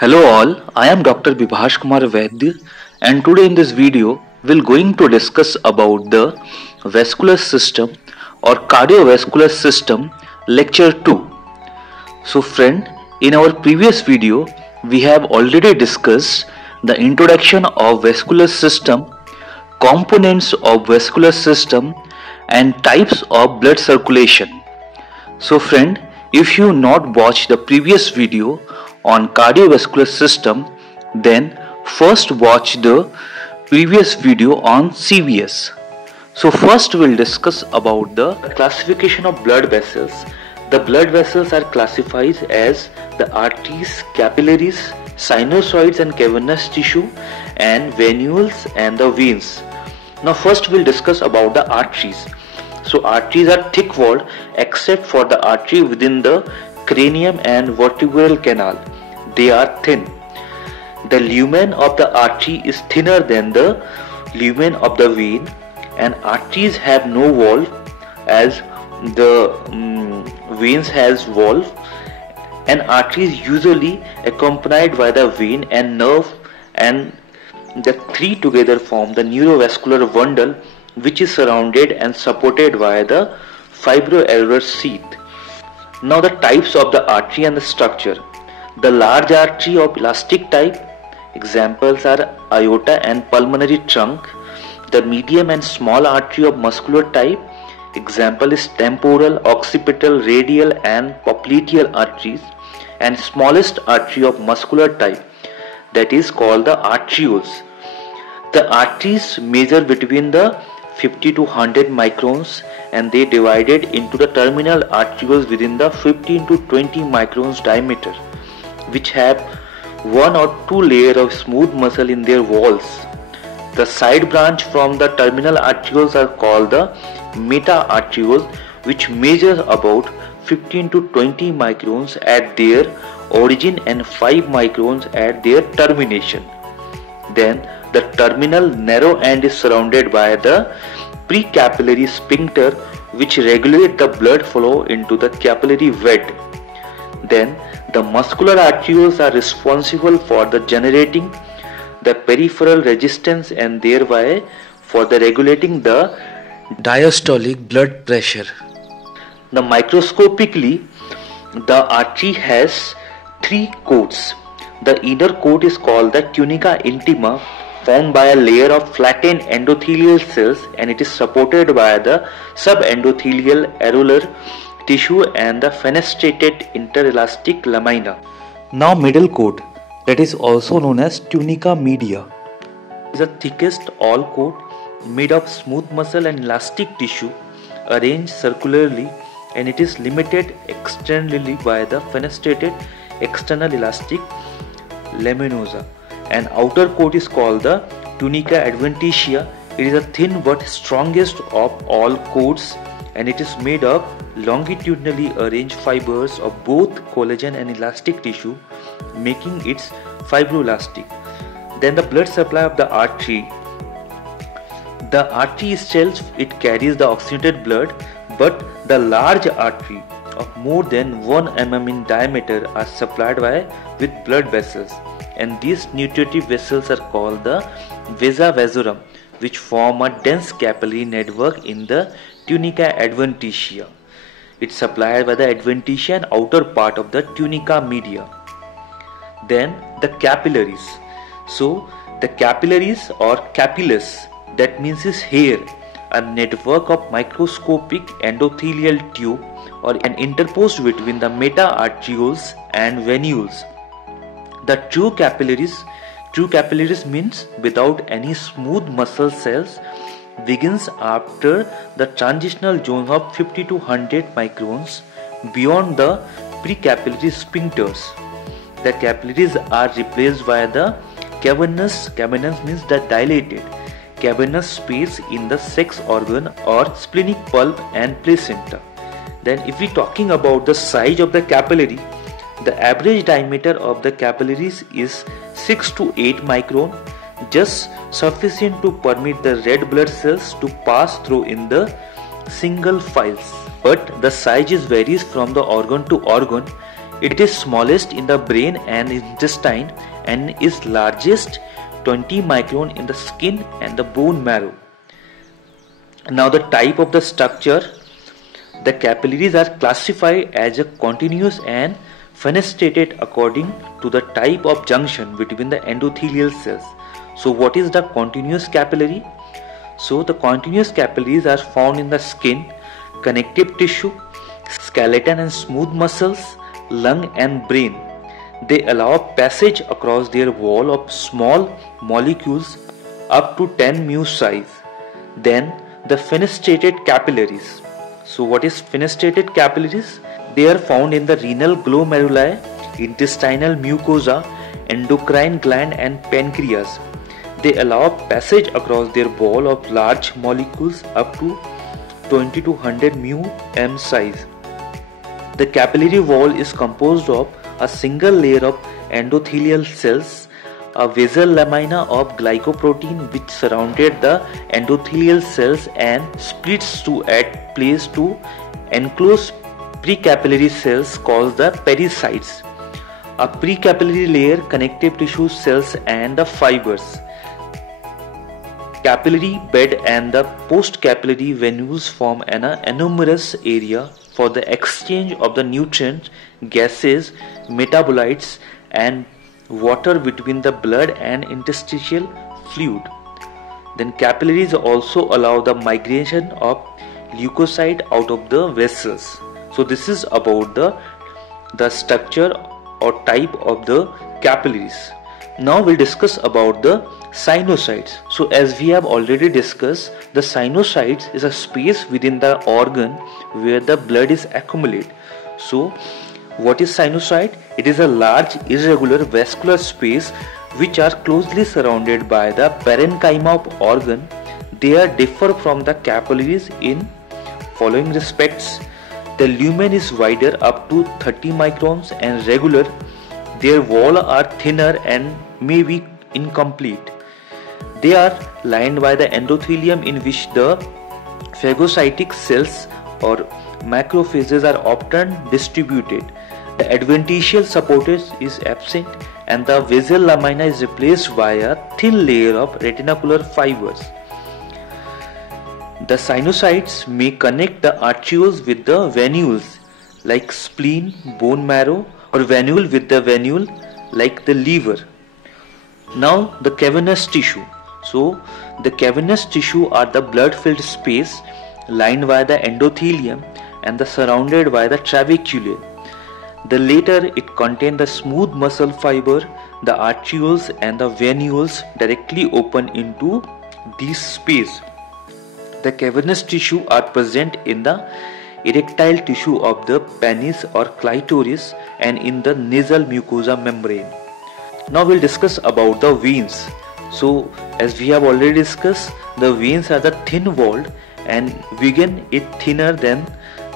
Hello all, I am Dr. Vibhash Vaidya and today in this video we're going to discuss about the vascular system or cardiovascular system lecture 2. So friend, in our previous video we have already discussed the introduction of vascular system, components of vascular system and types of blood circulation. So friend, if you not watched the previous video on cardiovascular system, then first watch the previous video on CVS. So first we'll discuss about the classification of blood vessels. The blood vessels are classified as the arteries, capillaries, sinusoids and cavernous tissue, and venules and the veins. Now first we'll discuss about the arteries. So arteries are thick walled except for the artery within the cranium and vertebral canal. They are thin. The lumen of the artery is thinner than the lumen of the vein, and arteries have no valve as the veins has valve, and arteries usually accompanied by the vein and nerve, and the three together form the neurovascular bundle, which is surrounded and supported by the fibroalveolar sheath. Now the types of the artery and the structure. The large artery of elastic type, examples are aorta and pulmonary trunk. The medium and small artery of muscular type, example is temporal, occipital, radial and popliteal arteries. And smallest artery of muscular type, that is called the arterioles. The arteries measure between the 50 to 100 microns, and they divided into the terminal arterioles within the 15 to 20 microns diameter, which have one or two layers of smooth muscle in their walls. The side branch from the terminal arterioles are called the meta-arterioles, which measure about 15 to 20 microns at their origin and 5 microns at their termination. Then the terminal narrow end is surrounded by the precapillary sphincter, which regulate the blood flow into the capillary bed. Then the muscular arterioles are responsible for the generating the peripheral resistance and thereby for the regulating the diastolic blood pressure. Now microscopically, the artery has three coats. The inner coat is called the tunica intima, formed by a layer of flattened endothelial cells, and it is supported by the subendothelial areolar tissue and the fenestrated interelastic lamina. Now middle coat, that is also known as tunica media, is the thickest all coat made of smooth muscle and elastic tissue arranged circularly, and it is limited externally by the fenestrated external elastic laminosa. And outer coat is called the tunica adventitia. It is a thin but strongest of all coats, and it is made of longitudinally arranged fibers of both collagen and elastic tissue, making it fibroelastic. Then the blood supply of the artery. The artery itself, it carries the oxygenated blood, but the large artery of more than 1 mm in diameter are supplied with blood vessels, and these nutritive vessels are called the vasa vasorum, which form a dense capillary network in the tunica adventitia. It's supplied by the adventitia and outer part of the tunica media. Then the capillaries. So the capillaries or capillus, that means is hair, a network of microscopic endothelial tube or an interposed between the meta-arterioles and venules. The true capillaries means without any smooth muscle cells, begins after the transitional zone of 50 to 100 microns beyond the precapillary sphincters. The capillaries are replaced by the cavernous. Cavernous means the dilated cavernous space in the sex organ or splenic pulp and placenta. Then if we talking about the size of the capillary, the average diameter of the capillaries is 6 to 8 micron, just sufficient to permit the red blood cells to pass through in the single files. But the size varies from the organ to organ. It is smallest in the brain and intestine and is largest 20 micron in the skin and the bone marrow. Now the type of the structure, the capillaries are classified as a continuous and fenestrated according to the type of junction between the endothelial cells. So what is the continuous capillary? So the continuous capillaries are found in the skin, connective tissue, skeleton and smooth muscles, lung and brain. They allow passage across their wall of small molecules up to 10 mu size. Then the fenestrated capillaries. So what is fenestrated capillaries? They are found in the renal glomeruli, intestinal mucosa, endocrine gland and pancreas. They allow passage across their wall of large molecules up to 20 to 100 mu m size. The capillary wall is composed of a single layer of endothelial cells, a basal lamina of glycoprotein which surrounded the endothelial cells and splits to add place to enclose precapillary cells called the pericytes. A precapillary layer, connective tissue cells and the fibers. Capillary bed and the postcapillary venules form an enormous area for the exchange of the nutrients, gases, metabolites and water between the blood and interstitial fluid. Then capillaries also allow the migration of leukocyte out of the vessels. So this is about the structure or type of the capillaries. Now we'll discuss about the sinusoids. So as we have already discussed, the sinusoids is a space within the organ where the blood is accumulated. So what is sinusoid? It is a large irregular vascular space which are closely surrounded by the parenchyma of organ. They are differ from the capillaries in following respects. The lumen is wider up to 30 microns and regular. Their walls are thinner and may be incomplete. They are lined by the endothelium in which the phagocytic cells or macrophages are often distributed. The adventitial supporters is absent and the basal lamina is replaced by a thin layer of reticular fibers. The sinusoids may connect the arterioles with the venules like spleen, bone marrow, or venule with the venule like the liver. Now the cavernous tissue. So the cavernous tissue are the blood-filled space lined by the endothelium and surrounded by the trabeculae. The latter it contains the smooth muscle fiber, the arterioles and the venules directly open into this space. The cavernous tissue are present in the erectile tissue of the penis or clitoris and in the nasal mucosa membrane. Now we'll discuss about the veins. So as we have already discussed, the veins are the thin walled and begin it thinner than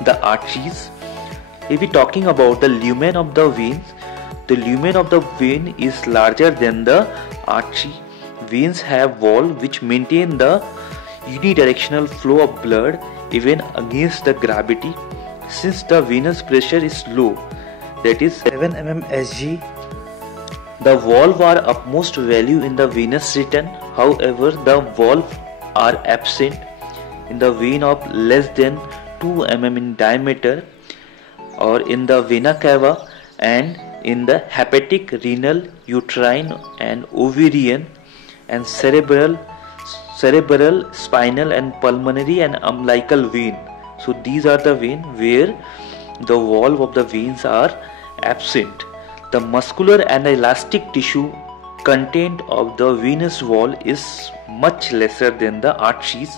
the arteries. If we talking about the lumen of the veins, the lumen of the vein is larger than the artery. Veins have wall which maintain the unidirectional flow of blood even against the gravity. Since the venous pressure is low, that is 7 mmHg, the valves are upmost value in the venous return. However, the valves are absent in the vein of less than 2 mm in diameter or in the vena cava and in the hepatic, renal, uterine and ovarian and cerebral, spinal and pulmonary and umbilical vein. So these are the veins where the valve of the veins are absent. The muscular and elastic tissue content of the venous wall is much lesser than the arteries.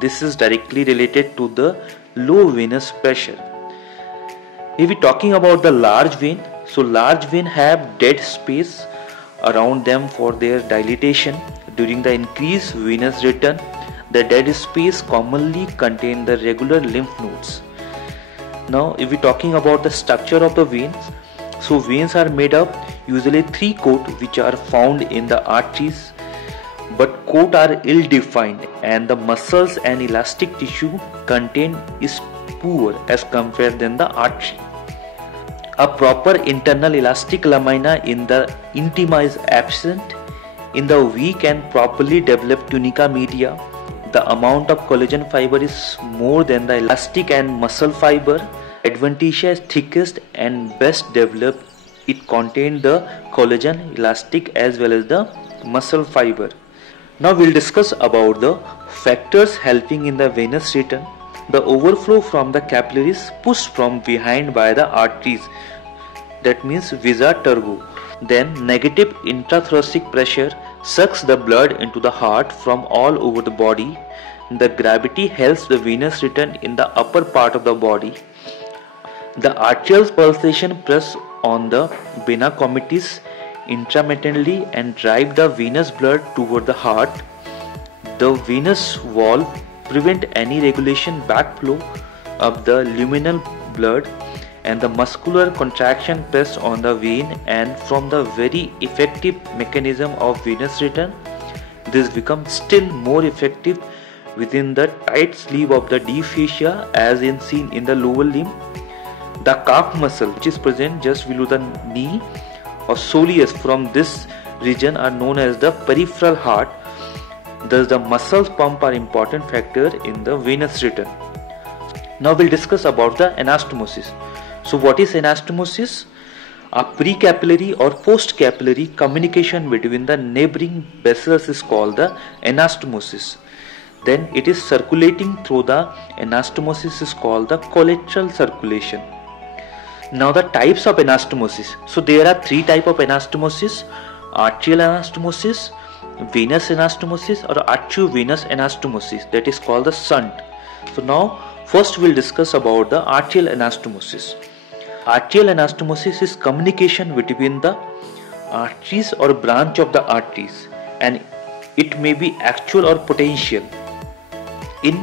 This is directly related to the low venous pressure. If we talking about the large vein, so large vein have dead space around them for their dilatation. During the increased venous return, the dead space commonly contain the regular lymph nodes. Now if we talking about the structure of the veins, so veins are made up usually 3 coat which are found in the arteries, but coat are ill defined and the muscles and elastic tissue content is poor as compared than the artery. A proper internal elastic lamina in the intima is absent. In the weak and properly developed tunica media, the amount of collagen fiber is more than the elastic and muscle fiber. Adventitia is thickest and best developed. It contains the collagen, elastic as well as the muscle fiber. Now we'll discuss about the factors helping in the venous return. The overflow from the capillaries pushed from behind by the arteries, that means visa turbo. Then negative intrathoracic pressure sucks the blood into the heart from all over the body. The gravity helps the venous return in the upper part of the body. The arterial pulsation press on the vena comitis intramitently and drive the venous blood toward the heart. The venous valve prevent any regulation backflow of the luminal blood, and the muscular contraction press on the vein, and from the very effective mechanism of venous return, this becomes still more effective within the tight sleeve of the deep fascia as seen in the lower limb. The calf muscle, which is present just below the knee or soleus from this region, are known as the peripheral heart. Thus the muscles pump are important factor in the venous return. Now we'll discuss about the anastomosis. So what is anastomosis? A precapillary or postcapillary communication between the neighboring vessels is called the anastomosis. Then it is circulating through the anastomosis is called the collateral circulation. Now the types of anastomosis. So there are three types of anastomosis: arterial anastomosis, venous anastomosis, or arteriovenous anastomosis, that is called the shunt. So now first we'll discuss about the arterial anastomosis. Arterial anastomosis is communication between the arteries or branch of the arteries, and it may be actual or potential. In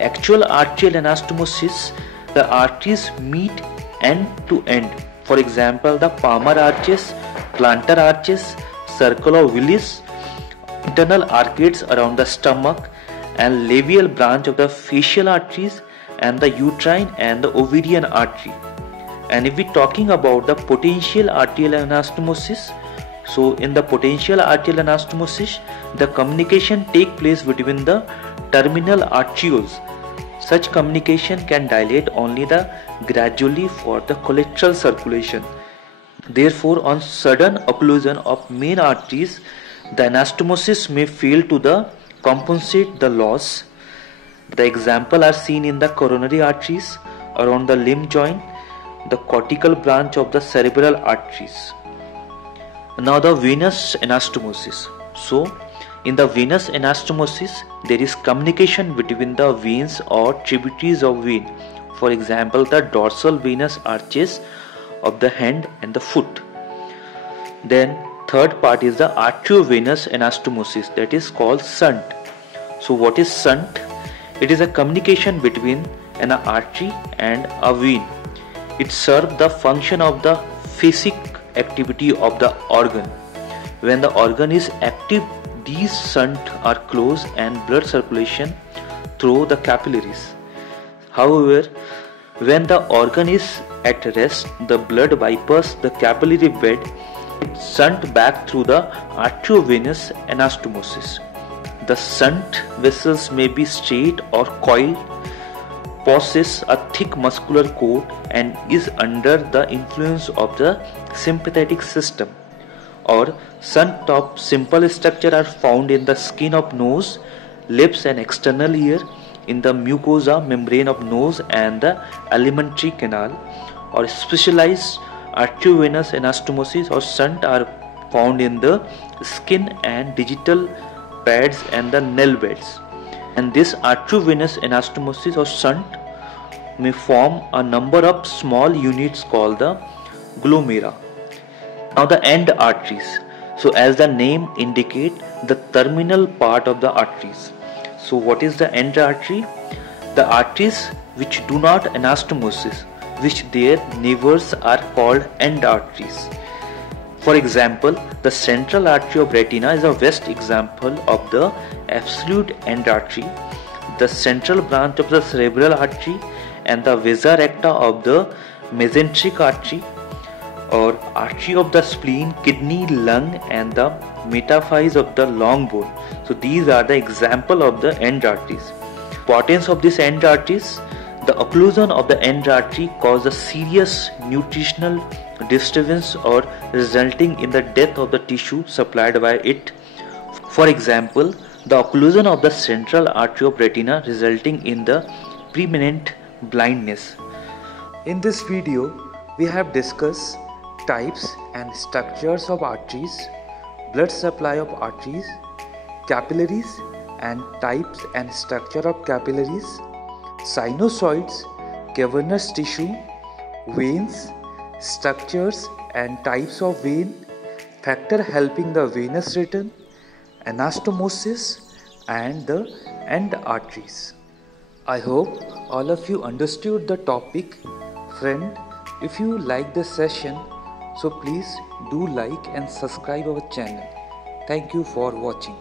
actual arterial anastomosis, the arteries meet end to end. For example, the palmar arches, plantar arches, circle of Willis, internal arcades around the stomach, and labial branch of the facial arteries, and the uterine and the ovarian artery. And if we're talking about the potential arterial anastomosis, so in the potential arterial anastomosis, the communication take place between the terminal arterioles. Such communication can dilate only the gradually for the collateral circulation. Therefore, on sudden occlusion of main arteries, the anastomosis may fail to compensate the loss. The example are seen in the coronary arteries around the limb joint, the cortical branch of the cerebral arteries. Now the venous anastomosis. So in the venous anastomosis, there is communication between the veins or tributaries of vein. For example, the dorsal venous arches of the hand and the foot. Then third part is the arteriovenous anastomosis, that is called shunt. So what is shunt? It is a communication between an artery and a vein. It serves the function of the phasic activity of the organ. When the organ is active, these shunts are closed and blood circulation through the capillaries. However, when the organ is at rest, the blood bypasses the capillary bed. It shunts back through the arteriovenous anastomosis. The shunt vessels may be straight or coiled, possess a thick muscular coat, and is under the influence of the sympathetic system. Or shunt of simple structure are found in the skin of nose, lips, and external ear, in the mucosa membrane of nose and the alimentary canal. Or specialized arteriovenous anastomosis or shunt are found in the skin and digital pads and the nail beds. And this arteriovenous anastomosis or shunt may form a number of small units called the glomera. Now the end arteries. So as the name indicate, the terminal part of the arteries. So what is the end artery? The arteries which do not anastomosis, which their neighbors are called end arteries. For example, the central artery of retina is a best example of the absolute end artery. The central branch of the cerebral artery and the vasa recta of the mesenteric artery. or artery of the spleen, kidney, lung, and the metaphyse of the long bone. So these are the example of the end arteries. Importance of these end arteries: the occlusion of the end artery causes a serious nutritional disturbance or resulting in the death of the tissue supplied by it. For example, the occlusion of the central artery of retina resulting in the permanent blindness. In this video, we have discussed types and structures of arteries, blood supply of arteries, capillaries and types and structure of capillaries, sinusoids, cavernous tissue, veins, structures and types of vein, factor helping the venous return, anastomosis and the end arteries. I hope all of you understood the topic. Friend, if you like the session, so please do like and subscribe our channel. Thank you for watching.